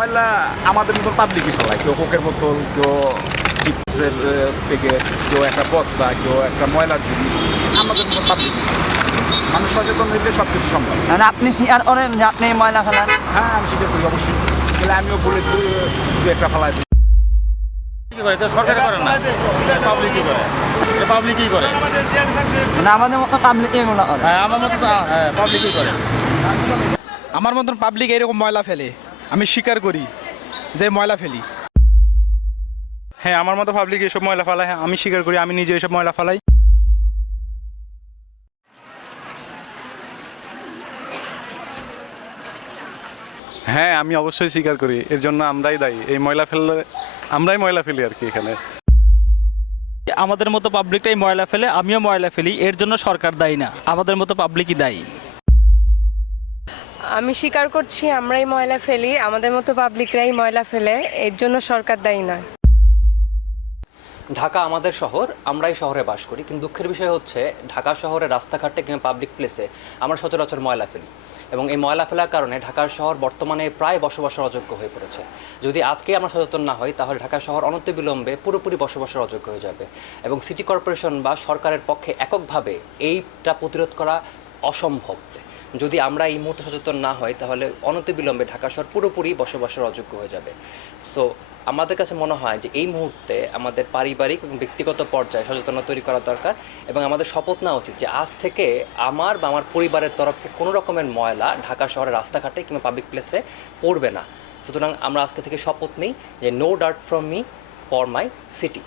ময়লা আমাদের মতো পাবলিকই ফেলায়, কেউ কোকের বোতল, কেউ চিপসের প্যাকেট, কেউ একটা বস্তা, কেউ একটা ময়লার জিনিস, আমাদের মতো পাবলিক। মানুষ সচেতন হইলে সব কিছু সম্ভব। মানে আপনি স্বীকার করেন যে আপনি ময়লা ফেলান? হ্যাঁ, আমি স্বীকার করি অবশ্যই। তাহলে আমিও বলে দু একটা ফেলাই দিই। সরকার করে না, পাবলিকই করে, পাবলিকই করে। মানে আমাদের মতো পাবলিক এগুলো করে। হ্যাঁ, আমার মতো পাবলিকই করে। আমার মতন পাবলিক এরকম ময়লা ফেলে, আমি স্বীকার করি যে ময়লা ফেলি। হ্যাঁ, আমার মতো পাবলিক এসব ময়লা ফেলায়, হ্যাঁ আমি স্বীকার করি আমি নিজে এসব ময়লা ফেলাই। হ্যাঁ, আমি অবশ্যই স্বীকার করি, এর জন্য আমরাই দায়ী। এই ময়লা ফেললে আমরাই ময়লা ফেলি আর কি এখানে। আমাদের মতো পাবলিকটাই ময়লা ফেলে, আমিও ময়লা ফেলি, এর জন্য সরকার দায়ী না, আমাদের মতো পাবলিকই দায়ী। আমি স্বীকার করছি আমরাই ময়লা ফেলি, আমাদের মতো পাবলিকরাই ময়লা ফেলে, এর জন্য সরকার দায়ী নয়। ঢাকা আমাদের শহর, আমরাই শহরে বাস করি, কিন্তু দুঃখের বিষয় হচ্ছে ঢাকা শহরের রাস্তাঘাটে কিংবা পাবলিক প্লেসে আমরা সচরাচর ময়লা ফেলি, এবং এই ময়লা ফেলার কারণে ঢাকার শহর বর্তমানে প্রায় বসবাসের অযোগ্য হয়ে পড়েছে। যদি আজকে আমরা সচেতন না হই তাহলে ঢাকা শহর অনতিবিলম্বে পুরোপুরি বসবাসের অযোগ্য হয়ে যাবে, এবং সিটি কর্পোরেশন বা সরকারের পক্ষে এককভাবে এইটা প্রতিরোধ করা অসম্ভব। যদি আমরা এই মুহূর্তে সচেতন না হই তাহলে অনতিবিলম্বে ঢাকা শহর পুরোপুরি বসবাসের অযোগ্য হয়ে যাবে। সো আমাদের কাছে মনে হয় যে এই মুহূর্তে আমাদের পারিবারিক এবং ব্যক্তিগত পর্যায়ে সচেতনতা তৈরি করা দরকার, এবং আমাদের শপথ নেওয়া উচিত যে আজ থেকে আমার বা আমার পরিবারের তরফ থেকে কোনো রকমের ময়লা ঢাকা শহরের রাস্তাঘাটে কিংবা পাবলিক প্লেসে পড়বে না। সুতরাং আমরা আজকে থেকে শপথ নিই যে no dirt from me for my city.